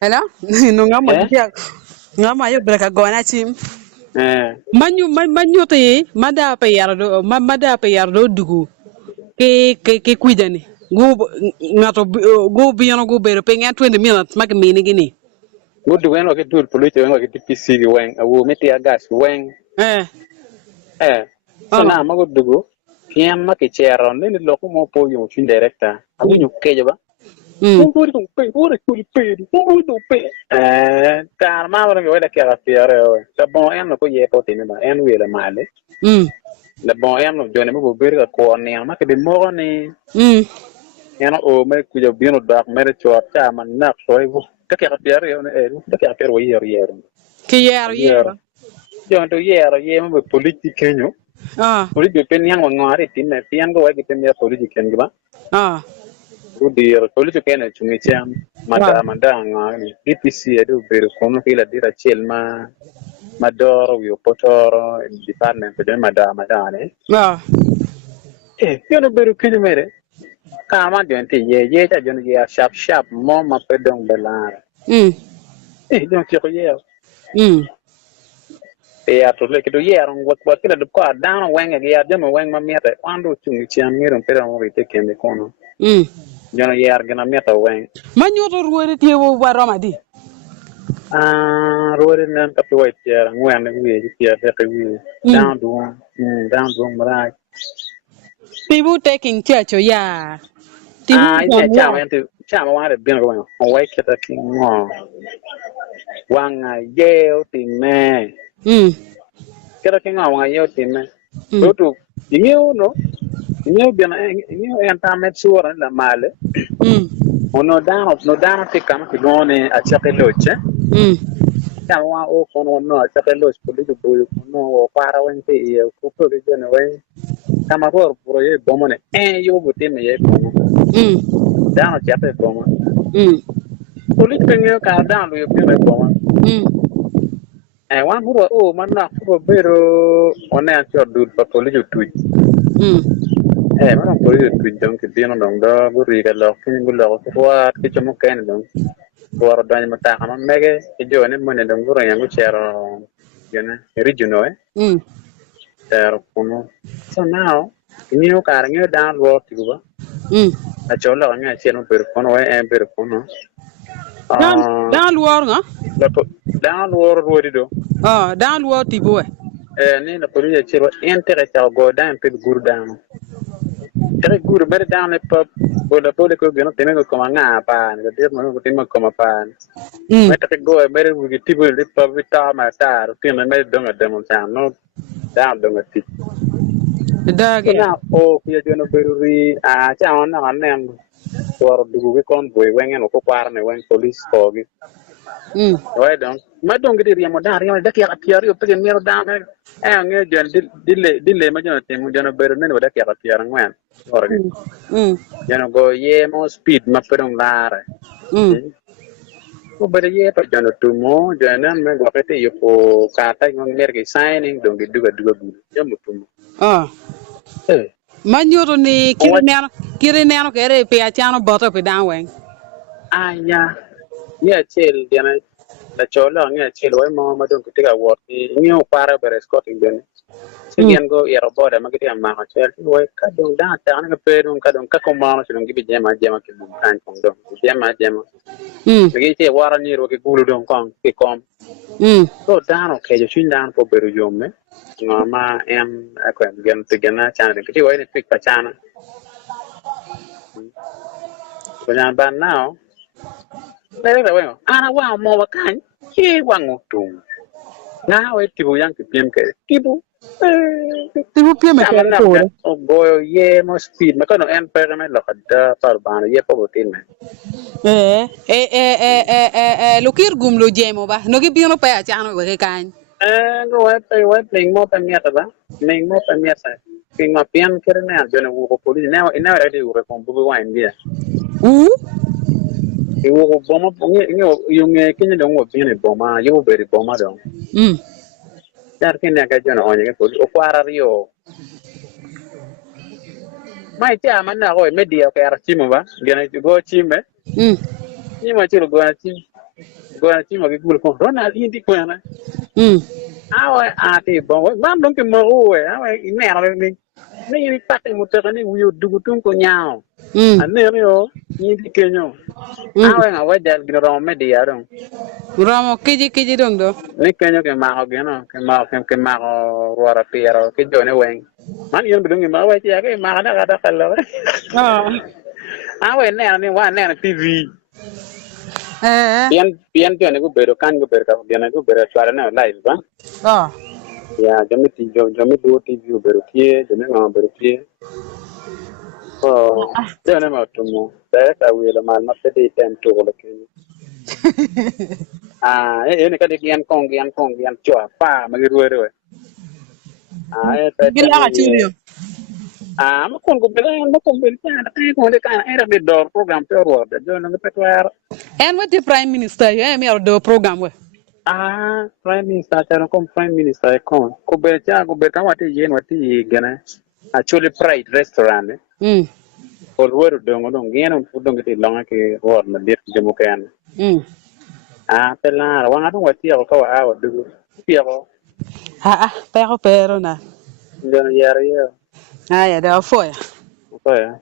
Hello? No nga mo Eh? dia nga ma yo breka gona chim. Eh. Manyu te mada pe yar do dugu. Ke kuidani. Go ngato go biyano go bero pe nga 20 minutes mak mini gini. Good when I get to police when I get to PC when I will meet your gas when Eh. so Oh. now I'm going to go. Kiam ma ke chair on the local mo po yung chin director. Abu yung kaya ba? Mm. Kung pwede pay, kung pay. Karma ba yung wala kaya kaya sa bon em no ko ye po tin ba en wi la male. Mm. La bon em no jone mo ber ko ne ma ke de mo ne. Mm. Yana o me ku jo bino dak mere cho ta man nak so ay ka kaya kaya ne ka kaya kaya yer. Ke yar Yer. yero. Yon to ye mo politique kenyo. Ah. Politique pen yang ngari tin ne pian go wa kitem ya politique ken ba. Ah. Rudir politique ken chungi cham Ah. mada ngani DPC edu ber kono kila dira chelma madoro wi potoro department de mada ne. Ah. Yon ber kenyo mere. Kama jonte ye ta jon ye sharp mo ma pedong belar. Mm. Jon ti ko ye. Mm. Ya to le kido ye ron wat kila du ko down wang ya jama wang ma meta kwando chungi cham miron pera mo rite kende kono. Mm. Jono yer gana meta wang. Manyu to ruore tie wo baroma di. Rode nan kapi white yer ngwan wi ti ya te wi Mm. down do mara. People taking church ya. People Ite from chama ya. ente chama wa de bin go on wai kita king mo. Wanga ye o ti me. Mm. Kita king wanga ye o ti me. Mm. Botu inyo no. Inyo bina inyo enta met suara la male. Mm. No dano ti kama ti gone a chake loche. Mm. Chama o kono no a chake loche polido boyo no o para wente e ko ko de jone we. Kama ro pro ye bomone yo bote me ye kono. Mm. Dano chake bomo. Mm. Polido penyo ka dano yo bine bomo. Mm. Wan huro o manna huro bero one a cho dud pa polido tuj. Mm. Mana polido tuj dong ki dino dong do guri ga lo kin gulo ko wat ki chomo ken dong. Suara danya mata kama mege ijo ne mone dong guro yang chero yene regional Mm. chero kuno. So now inyo kar nyo down work tiba Mm. a chola nga chero per kono per kono. Dan luor nga? La down work wodi do. Dan luor tibo e. Ni la polido chero entere cha go down per guru down. Tere guru mere down ne pop bola bola ko gano teme ko nga pa ne dir mo ko teme ko ma pa. Mm. Mete go mere wugi tibu le pa vita ma tar tiene me donga demo sa no down donga ti so Dage. now o kia jono beruri a cha on na nem for dugu kon boy wengen ko kwar ne wen police ko gi Mm. wai don ma dong di riamo da riamo da kia tiar yo pe mero da nge jon dille ma jono temu jono beru ne da kia tiar ngwen orgi Mm. Mm. jono go ye mo speed ma pedong lare Mm. ko bere ye to jono tumo jono me go pete yo ko kata ngon mer ki signing dong di duga gu jamu tumo Ah. eh Manyu ni o kiri neno kere pe achano boto pe dan weng. anya ya chel diana la chola nge chel wai mo ma don kitiga wot ni o para bere scotting den Mm. singen go yero boda ma kiti amma ka chel wai ka don da ta an ka pedun ka don ka ko ma no sino gibi jema ki bum kan kon don jema Mm. ngi te wara ni ro ke gulu don kon ke kom Mm. so dano ke jo chin dan po beru jomme ngama em ko gen te gena chana kiti wai ni pik pa chana ko jan ban now lere bueno ana wa mo wa kan ke wa ngutung na we tibu yang kipiem ke tibu Tibu pia me chama kere nam tore. jan o go ye mo speed ma kono en per me lo kada par ban ye po tin me Lukir gum lo jemo ba. No ki bino pe achano we kan. go we ping mo pa miata ba ning mo pa miata ping ma pian kere ne al jone wo ko poli ne ina ready wo ko bu wa india U? e wo ko boma ngi yung kinye dong wo bine boma yo beri boma dong Mm. dar kin ne ka jone onye ko o kwara rio mai ti amana ko media ko ar chimo ba gena go chime Mm. ni ma chiro gwa chi ma ke gul ko Ronald indi ko na awe ati bon ban donc mo we awe iner ni tak mo te ni wi dugu tun ko nyaaw ane yo ni di kenyo awe nga wa dal gino me di yaron Ramo kiji dong do. ni kenyo ke ma ho gino ke ma ho ruara piero ke jone wen man yon bidung ma wa chi ya ke ma na kada kala Ah. awe ne ni wa ne TV Eh. pian jone go bero kan go bero ka gene go bero swara na live ba Ah. ya jami do TV go bero tie jami ma bero tie oh jone ma tumo da ka wi la mal ma te di tem to lo ke ni ka di gian chua pa ma gi ruere ta Gila ka ni chulio. ma kon ko bela ma kon bel ta da ko de kan era de dor program to ro da jone ga petwar En what the prime minister you me do program we. prime minister ta ko prime minister ko bel ta ko bel kan wati yen wati gana actually pride restaurant ko ruere do ngono ngeno fu do ngiti longa ke ro na dit jemu kan pela wanga do wati ko wa du piero Pero na. ngana yare yo Ah ya da foya. ko ya